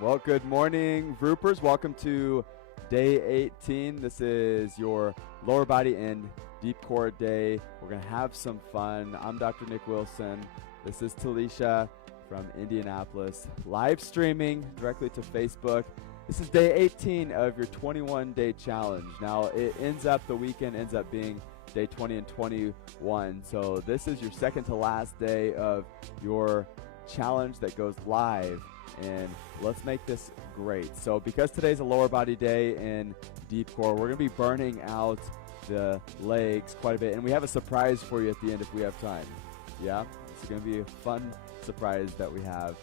Well, good morning, Vroopers. Welcome to day 18. This is your lower body and deep core day. We're going to have some fun. I'm Dr. Nick Wilson. This is Talisha from Indianapolis, live streaming directly to Facebook. This is day 18 of your 21-day challenge. Now, the weekend ends up being day 20 and 21. So this is your second to last day of your challenge that goes live. And let's make this great. So because today's a lower body day in deep core, we're going to be burning out the legs quite a bit. And we have a surprise for you at the end if we have time. Yeah? It's going to be a fun surprise that we have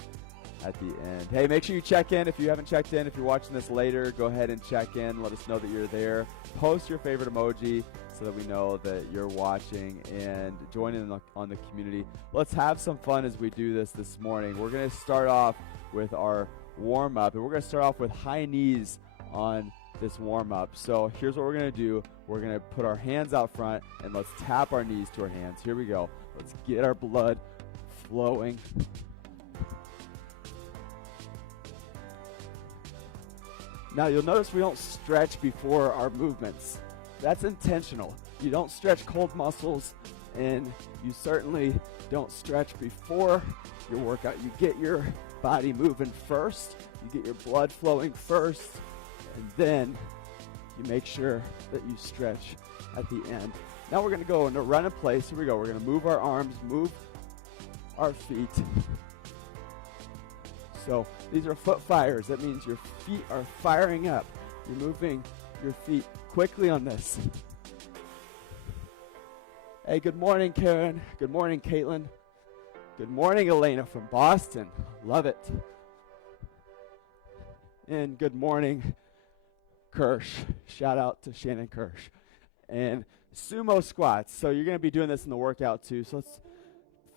at the end. Hey, make sure you check in if you haven't checked in. If you're watching this later, go ahead and check in. Let us know that you're there. Post your favorite emoji so that we know that you're watching, and join in on the community. Let's have some fun as we do this morning. We're going to start off with our warm-up, and we're going to start off with high knees on this warm-up. So here's what we're going to do. We're going to put our hands out front, and let's tap our knees to our hands. Here we go. Let's get our blood flowing. Now you'll notice we don't stretch before our movements. That's intentional. You don't stretch cold muscles, and you certainly don't stretch before your workout. You get your body moving first, you get your blood flowing first, and then you make sure that you stretch at the end. Now we're going to go into run in place. Here we go. We're going to move our arms, move our feet. So these are foot fires. That means your feet are firing up. You're moving your feet quickly on this. Hey, good morning, Karen. Good morning, Caitlin. Good morning, Elena from Boston. Love it. And good morning, Kirsch. Shout out to Shannon Kirsch. And sumo squats. So you're going to be doing this in the workout too. So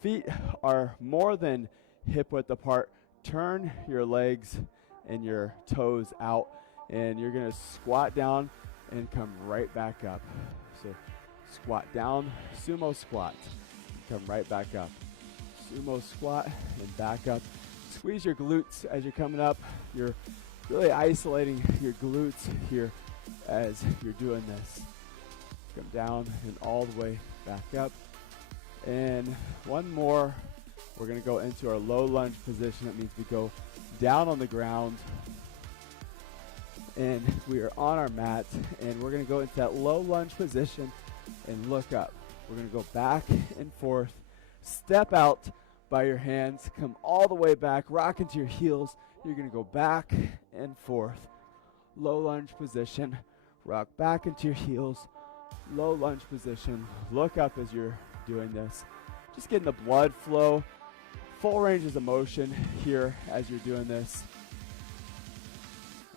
feet are more than hip width apart. Turn your legs and your toes out, and you're going to squat down and come right back up. So squat down, sumo squat, come right back up. Sumo squat and back up. Squeeze your glutes as you're coming up. You're really isolating your glutes here as you're doing this. Come down and all the way back up. And one more. We're going to go into our low lunge position. That means we go down on the ground, and we are on our mat, and we're going to go into that low lunge position and look up. We're going to go back and forth, step out by your hands, come all the way back, rock into your heels. You're going to go back and forth, low lunge position, rock back into your heels, low lunge position, look up as you're doing this. Just getting the blood flow, full ranges of motion here as you're doing this.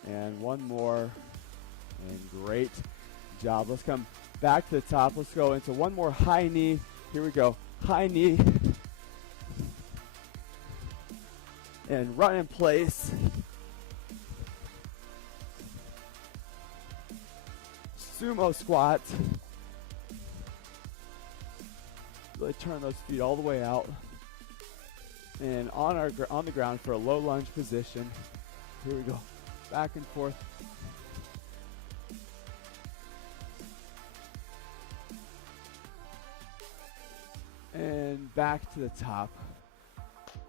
And one more, and great job. Let's come back to the top. Let's go into one more high knee. Here we go, high knee. And run in place. Sumo squat. Really turn those feet all the way out. And on the ground for a low lunge position. Here we go. Back and forth. And back to the top.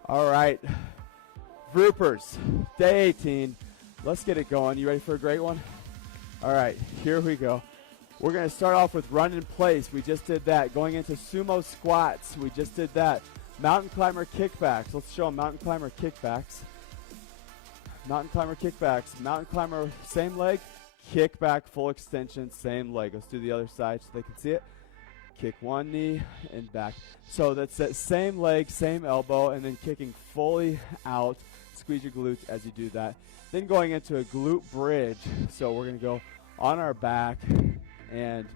All right. Vroopers, day 18. Let's get it going. You ready for a great one? All right, here we go. We're going to start off with run in place. We just did that. Going into sumo squats. We just did that. Mountain climber kickbacks. Let's show them mountain climber kickbacks. Mountain climber kickbacks. Mountain climber, same leg. Kickback, full extension, same leg. Let's do the other side so they can see it. Kick one knee and back. So that's that same leg, same elbow, and then kicking fully out. Squeeze your glutes as you do that. Then going into a glute bridge. So we're going to go on our back and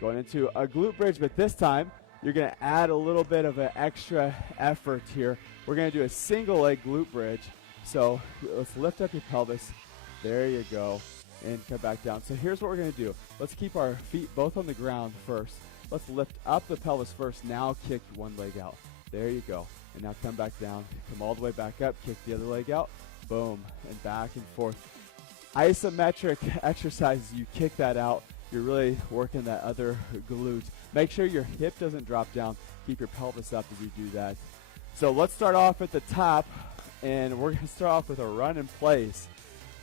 going into a glute bridge, but this time you're going to add a little bit of an extra effort here. We're going to do a single leg glute bridge. So let's lift up your pelvis. There you go. And come back down. So here's what we're going to do. Let's keep our feet both on the ground first. Let's lift up the pelvis first. Now kick one leg out. There you go. And now come back down. Come all the way back up. Kick the other leg out. boom, and back and forth. Isometric exercises, you kick that out, you're really working that other glute. Make sure your hip doesn't drop down. Keep your pelvis up as you do that. So let's start off at the top, and we're going to start off with a run in place.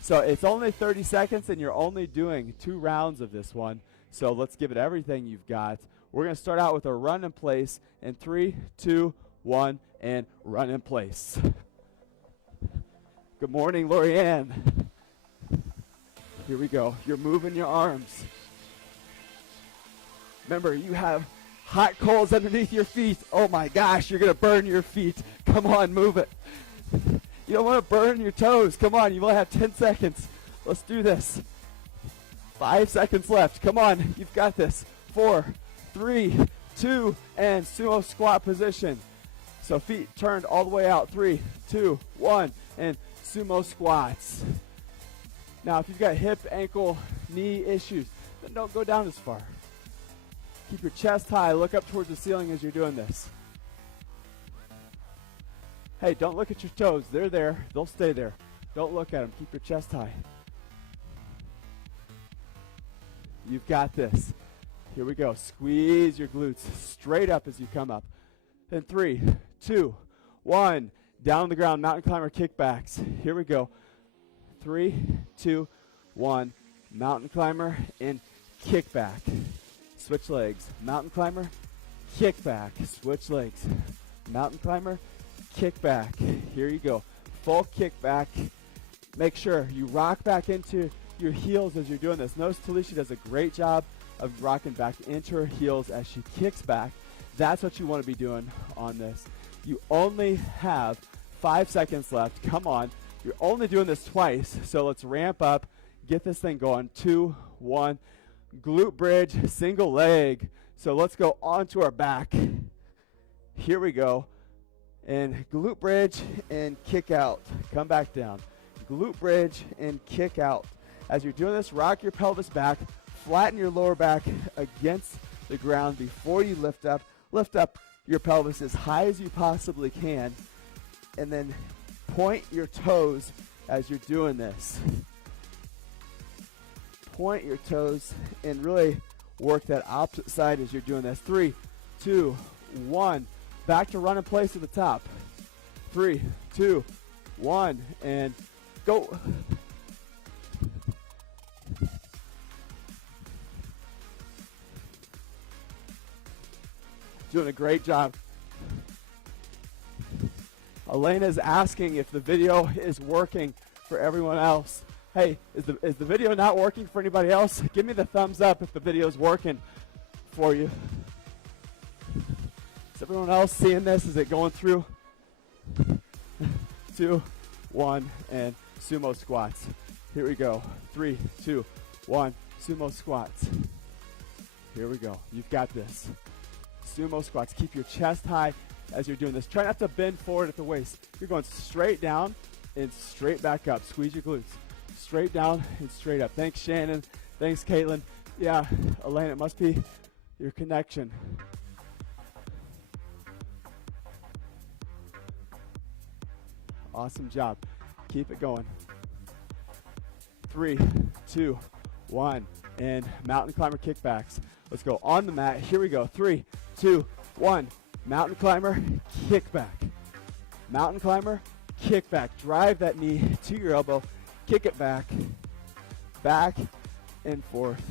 So it's only 30 seconds, and you're only doing 2 rounds of this one. So let's give it everything you've got. We're going to start out with a run in place in 3, 2, 1, and run in place. Good morning, Lorianne. Here we go. You're moving your arms. Remember, you have hot coals underneath your feet. Oh my gosh, you're going to burn your feet. Come on, move it. You don't want to burn your toes. Come on, you only have 10 seconds. Let's do this. 5 seconds left. Come on, you've got this. 4, 3, 2, and sumo squat position. So feet turned all the way out. 3, 2, 1, and sumo squats. Now, if you've got hip, ankle, knee issues, then don't go down as far. Keep your chest high. Look up towards the ceiling as you're doing this. Hey, don't look at your toes. They're there. They'll stay there. Don't look at them. Keep your chest high. You've got this. Here we go. Squeeze your glutes straight up as you come up. And 3, 2, 1. Down on the ground, mountain climber kickbacks. Here we go. 3, 2, 1. Mountain climber and kickback. Switch legs. Mountain climber, kickback. Switch legs. Mountain climber, kickback. Here you go. Full kickback. Make sure you rock back into your heels as you're doing this. Notice Talisha does a great job of rocking back into her heels as she kicks back. That's what you want to be doing on this. You only have 5 seconds left. Come on. You're only doing this twice, so let's ramp up. Get this thing going. 2, 1. Glute bridge, single leg. So let's go onto our back. Here we go. And glute bridge and kick out. Come back down. Glute bridge and kick out. As you're doing this, rock your pelvis back. Flatten your lower back against the ground before you lift up. Lift up your pelvis as high as you possibly can. And then point your toes as you're doing this. Point your toes and really work that opposite side as you're doing this. 3, 2, 1. Back to run in place at the top. 3, 2, 1, and go. Doing a great job. Elena's asking if the video is working for everyone else. Hey, is the video not working for anybody else? Give me the thumbs up if the video is working for you. Is everyone else seeing this? Is it going through? 2, 1, and sumo squats. Here we go. 3, 2, 1, sumo squats. Here we go. You've got this. Sumo squats. Keep your chest high as you're doing this. Try not to bend forward at the waist. You're going straight down and straight back up. Squeeze your glutes. Straight down and straight up. Thanks, Shannon. Thanks, Caitlin. Yeah, Elaine, it must be your connection. Awesome job. Keep it going. 3, 2, 1, and mountain climber kickbacks. Let's go on the mat. Here we go. 3, 2, 1. Mountain climber, kickback. Mountain climber, kickback. Drive that knee to your elbow. Kick it back, back and forth.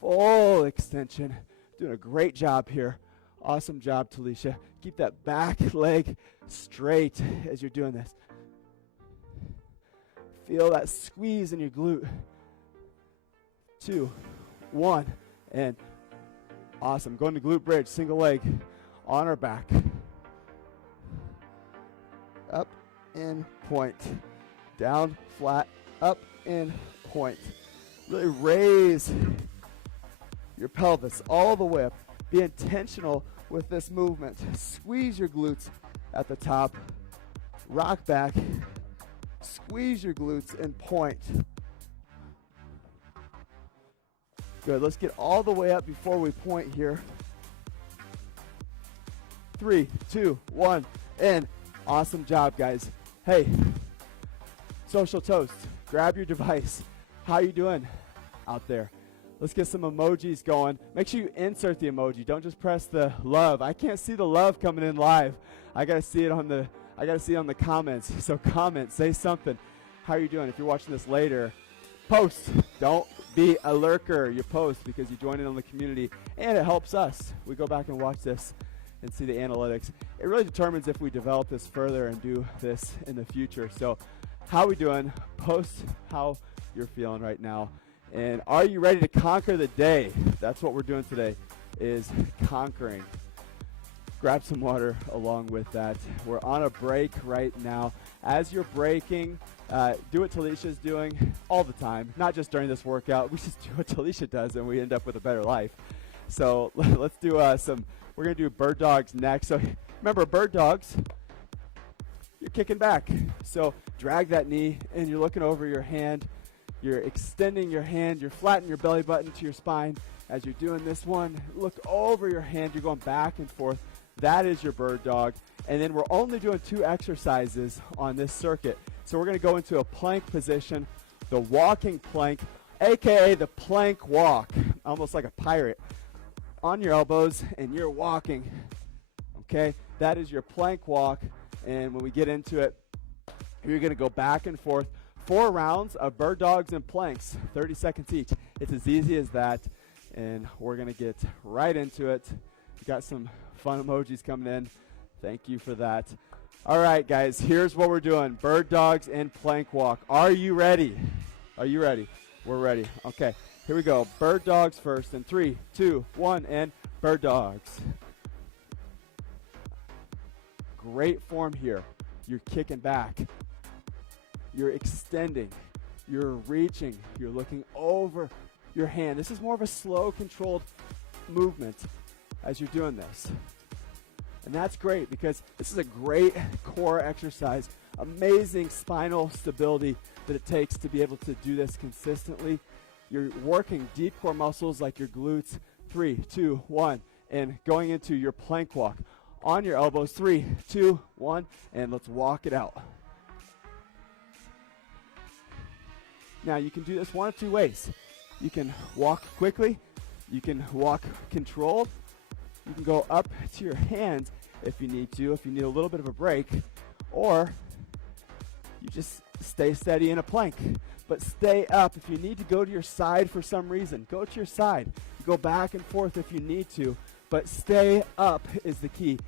Full extension. Doing a great job here. Awesome job, Talisha. Keep that back leg straight as you're doing this. Feel that squeeze in your glute. 2, 1, and awesome. Going to glute bridge, single leg on our back. Up and point. Down, flat, up and point. Really raise your pelvis all the way up. Be intentional with this movement. Squeeze your glutes at the top. Rock back. Squeeze your glutes and point. Good. Let's get all the way up before we point here. 3, 2, 1. And awesome job, guys. Hey, social toast. Grab your device. How you doing out there? Let's get some emojis going. Make sure you insert the emoji. Don't just press the love. I can't see the love coming in live. I gotta see it on the comments. So comment, say something. How are you doing? If you're watching this later, post. Don't be a lurker. You post because you join in on the community, and it helps us. We go back and watch this and see the analytics. It really determines if we develop this further and do this in the future. So how we doing? Post how you're feeling right now. And are you ready to conquer the day? That's what we're doing today, is conquering. Grab some water along with that. We're on a break right now. As you're breaking, do what Talisha's doing all the time, not just during this workout. We just do what Talisha does and we end up with a better life. So let's do we're going to do bird dogs next. So remember, bird dogs, you're kicking back. So drag that knee and you're looking over your hand. You're extending your hand. You're flattening your belly button to your spine. As you're doing this one, look over your hand. You're going back and forth. That is your bird dog. And then we're only doing 2 exercises on this circuit. So we're going to go into a plank position, the walking plank, aka the plank walk, almost like a pirate. On your elbows and you're walking. Okay? That is your plank walk. And when we get into it, you're going to go back and forth. 4 rounds of bird dogs and planks, 30 seconds each. It's as easy as that, and we're going to get right into it. We got some fun emojis coming in. Thank you for that. All right, guys, here's what we're doing. Bird dogs and plank walk. Are you ready? Are you ready? We're ready. Okay, here we go. Bird dogs first in 3, 2, 1, and bird dogs. Great form here. You're kicking back. You're extending, you're reaching, you're looking over your hand. This is more of a slow, controlled movement as you're doing this. And that's great because this is a great core exercise, amazing spinal stability that it takes to be able to do this consistently. You're working deep core muscles like your glutes. 3, 2, 1, and going into your plank walk. On your elbows, 3, 2, 1, and let's walk it out. Now, you can do this one of 2 ways. You can walk quickly. You can walk controlled. You can go up to your hands if you need to, if you need a little bit of a break. Or you just stay steady in a plank. But stay up. If you need to go to your side for some reason, go to your side. You go back and forth if you need to. But stay up is the key.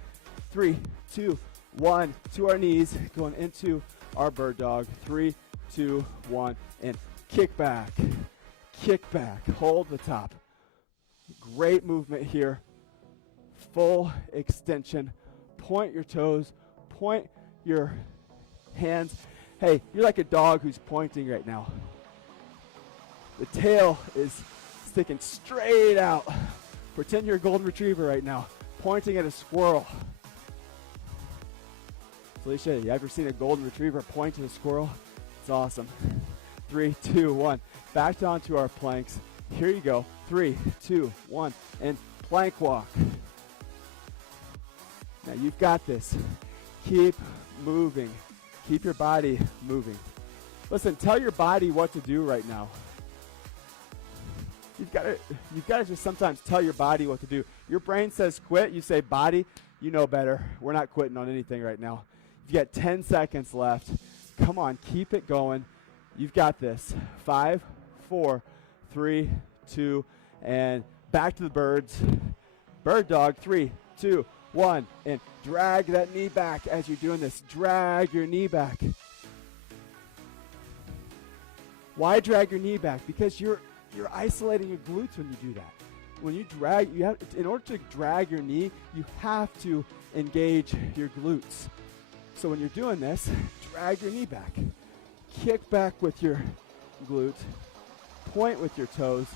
3, 2, 1. To our knees. Going into our bird dog. 3, 2, 1, and kick back, hold the top. Great movement here. Full extension. Point your toes, point your hands. Hey, you're like a dog who's pointing right now. The tail is sticking straight out. Pretend you're a golden retriever right now, pointing at a squirrel. Felicia, you ever seen a golden retriever point at a squirrel? It's awesome. 3, 2, 1. Back down to our planks. Here you go. 3, 2, 1. And plank walk. Now you've got this. Keep moving. Keep your body moving. Listen, tell your body what to do right now. You've got to just sometimes tell your body what to do. Your brain says quit. You say, body, you know better. We're not quitting on anything right now. You've got 10 seconds left. Come on, keep it going. You've got this. 5, 4, 3, 2, and back to the birds. Bird dog, 3, 2, 1, and drag that knee back as you're doing this. Drag your knee back. Why drag your knee back? Because you're isolating your glutes when you do that. When you drag, in order to drag your knee, you have to engage your glutes. So when you're doing this, drag your knee back. Kick back with your glutes. Point with your toes.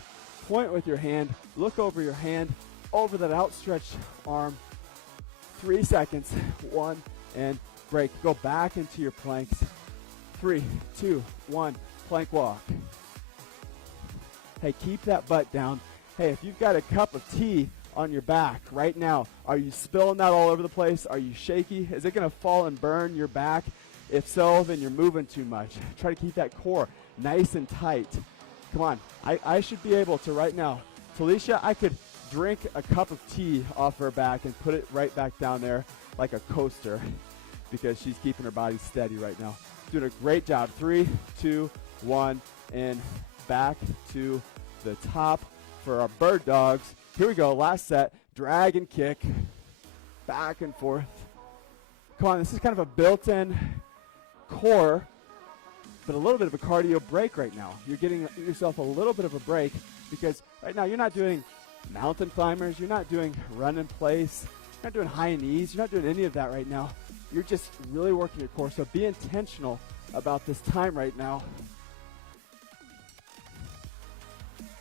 Point with your hand. Look over your hand, over that outstretched arm. 3 seconds. 1, and break. Go back into your planks. 3, 2, 1. Plank walk. Hey, keep that butt down. Hey, if you've got a cup of tea on your back right now. Are you spilling that all over the place? Are you shaky? Is it going to fall and burn your back? If so, then you're moving too much. Try to keep that core nice and tight. Come on. I should be able to right now. Talisha, I could drink a cup of tea off her back and put it right back down there like a coaster because she's keeping her body steady right now. Doing a great job. 3, 2, 1, and back to the top for our bird dogs. Here we go. Last set. Drag and kick. Back and forth. Come on. This is kind of a built-in core, but a little bit of a cardio break right now. You're getting yourself a little bit of a break because right now you're not doing mountain climbers. You're not doing run in place. You're not doing high knees. You're not doing any of that right now. You're just really working your core. So be intentional about this time right now.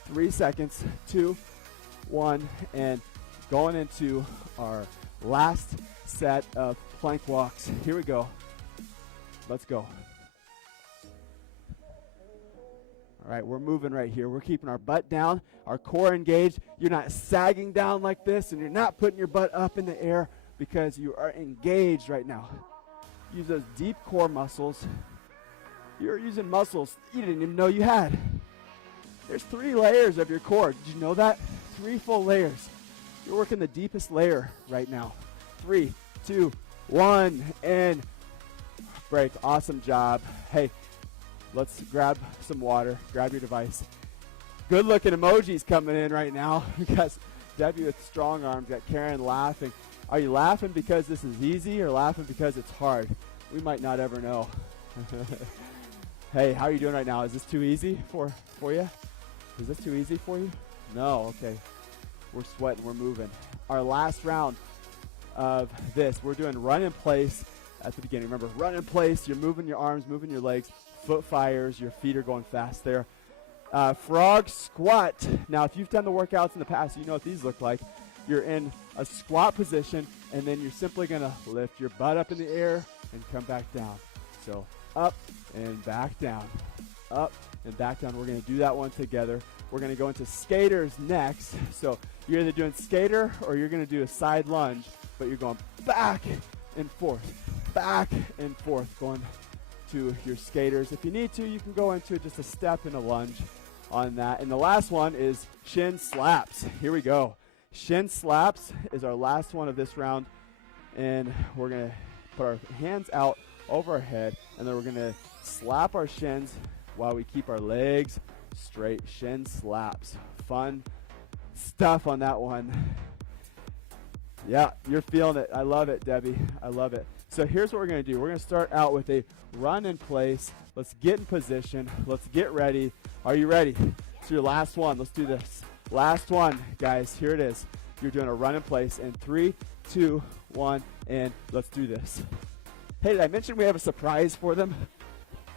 3 seconds, 2, 1, and going into our last set of plank walks. Here we go. Let's go. All right, we're moving right here. We're keeping our butt down, our core engaged. You're not sagging down like this, and you're not putting your butt up in the air because you are engaged right now. Use those deep core muscles. You're using muscles you didn't even know you had. There's 3 layers of your core. Did you know that? 3 full layers. You're working the deepest layer right now. 3, 2, 1, and break. Awesome job. Hey, let's grab some water. Grab your device. Good looking emojis coming in right now because Debbie with strong arms got Karen laughing. Are you laughing because this is easy or laughing because it's hard? We might not ever know. Hey, how are you doing right now? Is this too easy for you? Is this too easy for you? No, okay. We're sweating, we're moving. Our last round of this, we're doing run in place at the beginning. Remember, run in place, you're moving your arms, moving your legs, foot fires, your feet are going fast there. Frog squat. Now, if you've done the workouts in the past, you know what these look like. You're in a squat position, and then you're simply going to lift your butt up in the air and come back down. So up and back down, up and back down. We're going to do that one together. We're going to go into skaters next. So you're either doing skater or you're going to do a side lunge, but you're going back and forth, going to your skaters. If you need to, you can go into just a step and a lunge on that. And the last one is shin slaps. Here we go. Shin slaps is our last one of this round. And we're going to put our hands out over our head, and then we're going to slap our shins while we keep our legs straight. Shin slaps. Fun stuff on that one. Yeah, you're feeling it. I love it, Debbie. I love it. So here's what we're going to do. We're going to start out with a run in place. Let's get in position. Let's get ready. Are you ready? It's your last one. Let's do this. Last one, guys. Here it is. You're doing a run in place. In 3, 2, 1, and let's do this. Hey, did I mention we have a surprise for them?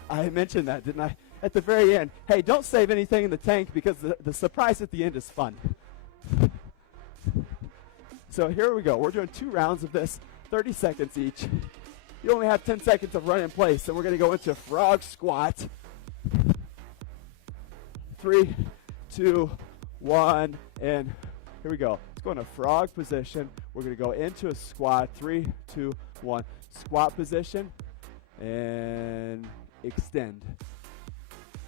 I mentioned that, didn't I? At the very end. Hey, don't save anything in the tank because the surprise at the end is fun. So here we go. We're doing 2 rounds of this, 30 seconds each. You only have 10 seconds of run in place, and we're going to go into frog squat. 3, 2, 1, and here we go. Let's go into frog position. We're going to go into a squat. 3, 2, 1. Squat position, and extend.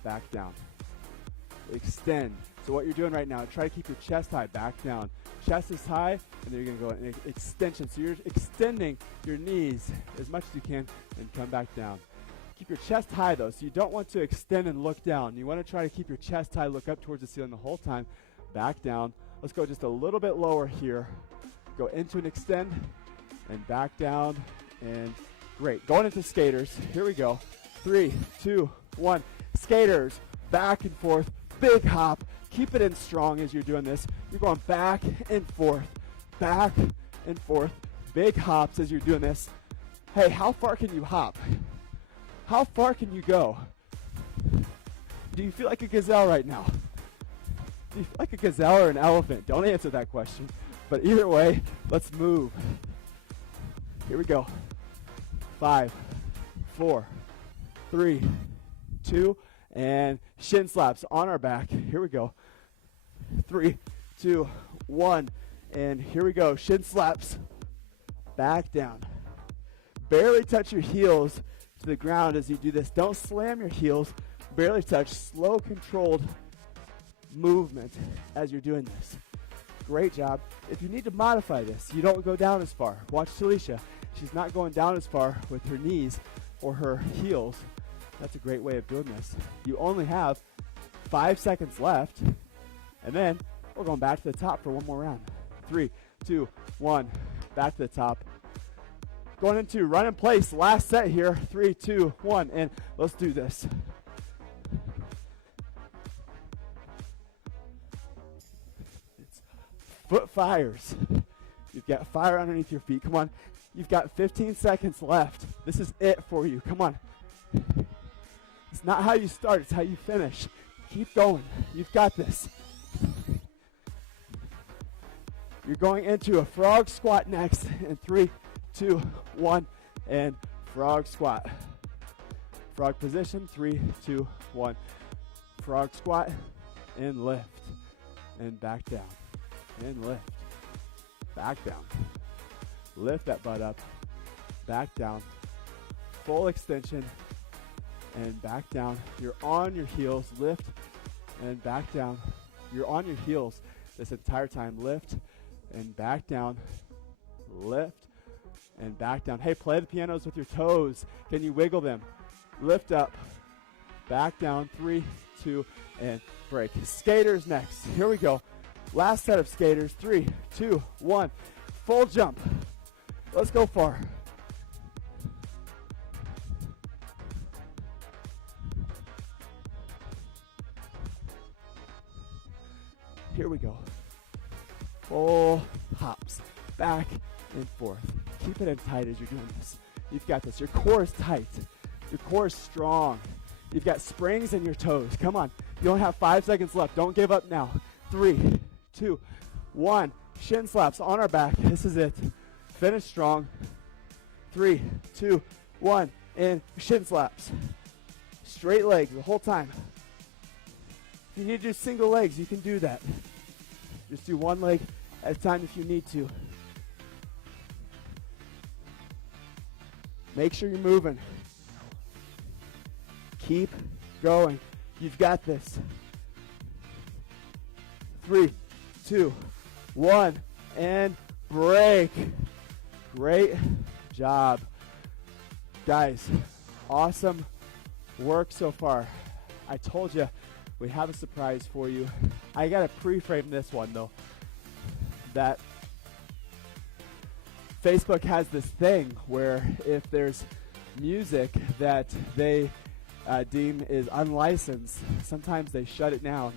Back down. Extend. So what you're doing right now, try to keep your chest high, back down. Chest is high, and then you're going to go in extension. So you're extending your knees as much as you can and come back down. Keep your chest high, though, so you don't want to extend and look down. You want to try to keep your chest high, look up towards the ceiling the whole time. Back down. Let's go just a little bit lower here. Go into an extend and back down. And great. Going into skaters. Here we go. 3, 2, 1. Skaters. Back and forth. Big hop. Keep it in strong as you're doing this. You're going back and forth. Back and forth. Big hops as you're doing this. Hey, how far can you hop? How far can you go? Do you feel like a gazelle right now? Do you feel like a gazelle or an elephant? Don't answer that question. But either way, let's move. Here we go. 5, 4, 3, 2, and shin slaps on our back. Here we go. 3, 2, 1, And here we go, shin slaps, back down. Barely touch your heels to the ground as you do this. Don't slam your heels, barely touch. Slow, controlled movement as you're doing this. Great job. If you need to modify this, you don't go down as far. Watch Talisha. She's not going down as far with her knees or her heels. That's a great way of doing this. You only have 5 seconds left, and then we're going back to the top for one more round. 3, 2, 1, back to the top. Going into run in place, last set here. 3, 2, 1, and let's do this. Foot fires. You've got fire underneath your feet. Come on. You've got 15 seconds left. This is it for you. Come on. It's not how you start, it's how you finish. Keep going. You've got this. You're going into a frog squat next in 3, 2, 1, and frog squat. Frog position, 3, 2, 1. Frog squat, and lift, and back down. And lift, back down. Lift that butt up, back down. Full extension, and back down. You're on your heels, lift, and back down. You're on your heels this entire time. Lift, and back down. Lift, and back down. Hey, play the pianos with your toes. Can you wiggle them? Lift up, back down. 3, 2, and break. Skaters next. Here we go. Last set of skaters. 3, 2, 1. Full jump. Let's go far. Here we go. Full hops. Back and forth. Keep it in tight as you're doing this. You've got this. Your core is tight. Your core is strong. You've got springs in your toes. Come on. You only have 5 seconds left. Don't give up now. 3, 2, 1. Shin slaps on our back. This is it. Finish strong. 3, 2, 1. And shin slaps. Straight legs the whole time. If you need to do single legs, you can do that. Just do one leg at a time if you need to. Make sure you're moving. Keep going. You've got this. 3, 2, 1, and break. Great job. Guys, awesome work so far. I told you we have a surprise for you. I got to pre-frame this one, though. That Facebook has this thing where if there's music that they deem is unlicensed, sometimes they shut it down.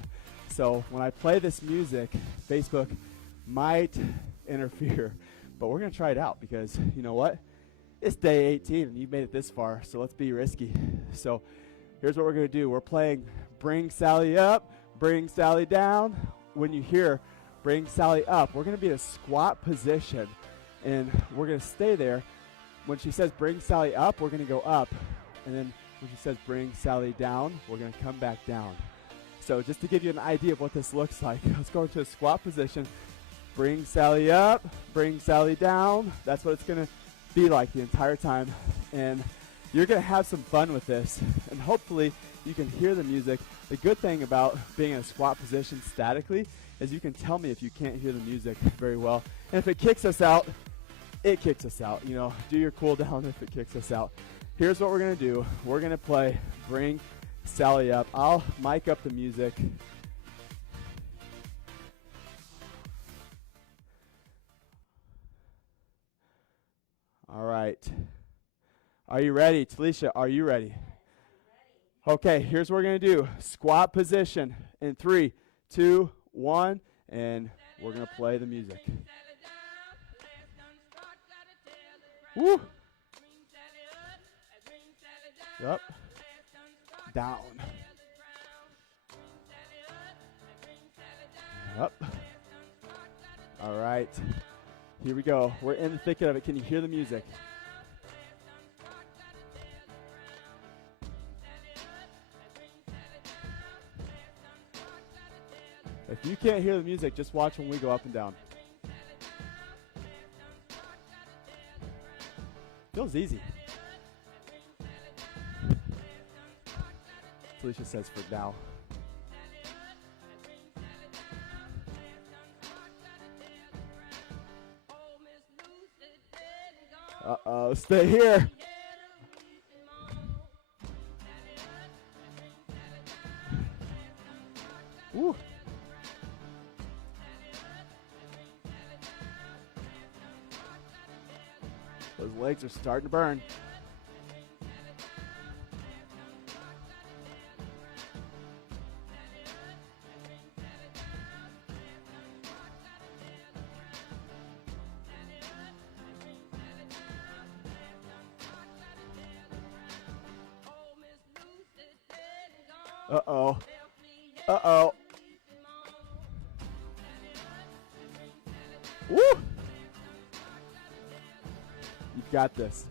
So when I play this music, Facebook might interfere. But we're going to try it out because, you know what? It's day 18 and you've made it this far, so let's be risky. So here's what we're going to do. We're playing Bring Sally Up, Bring Sally Down. When you hear Bring Sally Up, we're going to be in a squat position, and we're going to stay there. When she says Bring Sally Up, we're going to go up. And then when she says Bring Sally Down, we're going to come back down. So just to give you an idea of what this looks like, let's go into a squat position. Bring Sally up, bring Sally down. That's what it's going to be like the entire time. And you're going to have some fun with this. And hopefully you can hear the music. The good thing about being in a squat position statically is you can tell me if you can't hear the music very well. And if it kicks us out, it kicks us out. You know, do your cool down if it kicks us out. Here's what we're going to do. We're going to play Bring Sally Up. I'll mic up the music. All right. Are you ready? Talisha, are you ready? Okay, here's what we're going to do. Squat position in 3, 2, 1, and we're going to play the music. Woo! Up. Down. Up. All right. Here we go. We're in the thicket of it. Can you hear the music? If you can't hear the music, just watch when we go up and down. was easy. Felicia says for now. Uh-oh, stay here. Woo. Those legs are starting to burn. Uh-oh. Uh-oh. Woo! You've got this.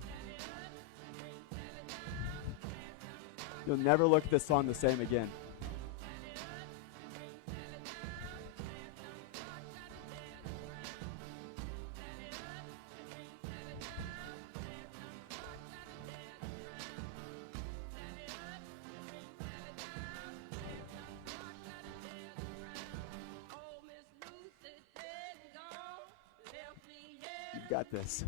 You'll never look at this song the same again. You've got this.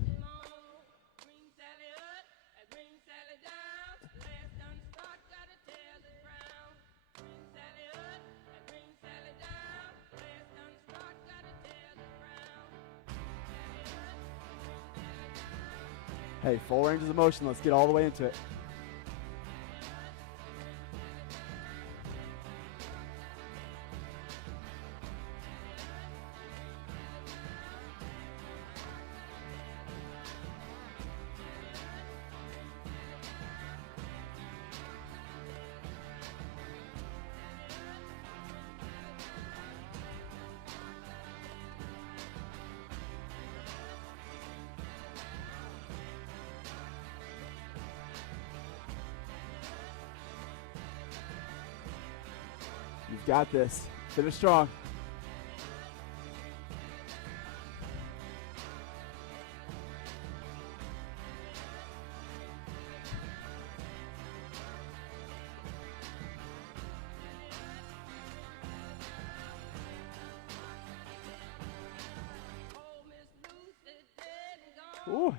Hey, full range of motion. Let's get all the way into it. You've got this. Finish strong. Ooh.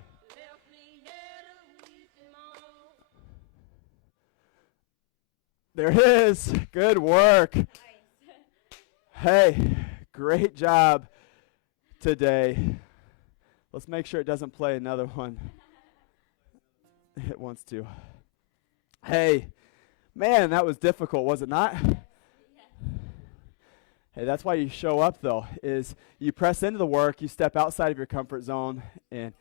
There it is. Good work. Nice. Hey, great job today. Let's make sure it doesn't play another one. It wants to. Hey, man, that was difficult, was it not? Yeah. Hey, that's why you show up, though, is you press into the work, you step outside of your comfort zone, and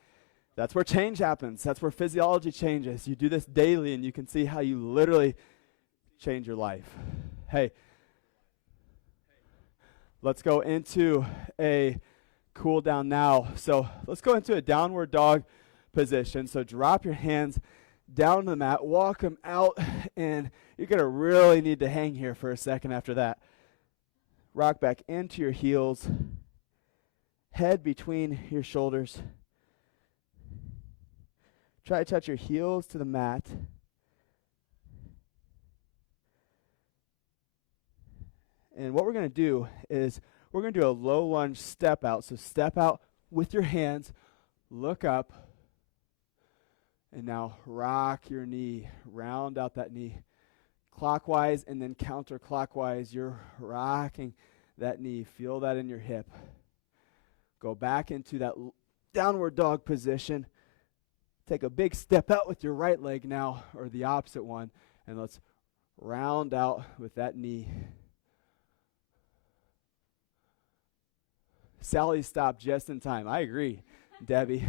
that's where change happens. That's where physiology changes. You do this daily, and you can see how you literally change your life. Hey, let's go into a cool down now. So let's go into a downward dog position. So drop your hands down to the mat, walk them out, and you're going to really need to hang here for a second after that. Rock back into your heels, head between your shoulders. Try to touch your heels to the mat. And what we're going to do is we're going to do a low lunge step out. So step out with your hands, look up, and now rock your knee, round out that knee. Clockwise and then counterclockwise, you're rocking that knee. Feel that in your hip. Go back into that downward dog position. Take a big step out with your right leg now, or the opposite one, and let's round out with that knee. Sally stopped just in time. I agree, Debbie.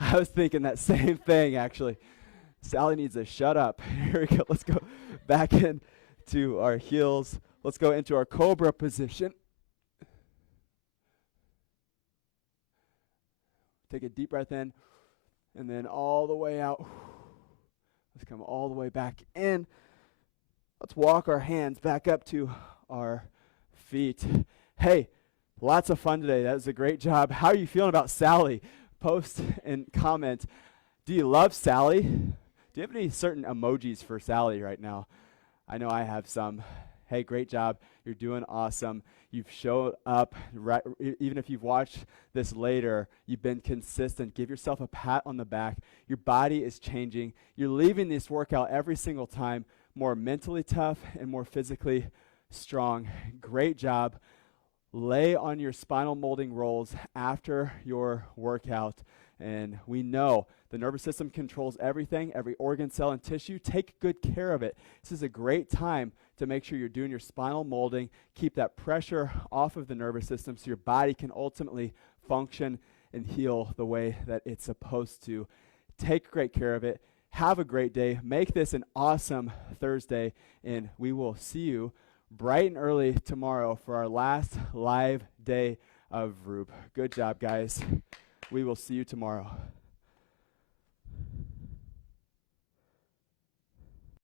I was thinking that same thing, actually. Sally needs to shut up. Here we go. Let's go back into our heels. Let's go into our cobra position. Take a deep breath in, and then all the way out. Let's come all the way back in. Let's walk our hands back up to our feet. Hey, lots of fun today. That was a great job. How are you feeling about Sally? Post and comment. Do you love Sally? Do you have any certain emojis for Sally right now? I know I have some. Hey, great job. You're doing awesome. You've showed up, right, even if you've watched this later, you've been consistent. Give yourself a pat on the back. Your body is changing. You're leaving this workout every single time more mentally tough and more physically strong. Great job. Lay on your spinal molding rolls after your workout. And we know the nervous system controls everything, every organ, cell, and tissue. Take good care of it. This is a great time to make sure you're doing your spinal molding. Keep that pressure off of the nervous system so your body can ultimately function and heal the way that it's supposed to. Take great care of it. Have a great day. Make this an awesome Thursday, and we will see you bright and early tomorrow for our last live day of Vroop. Good job, guys. We will see you tomorrow.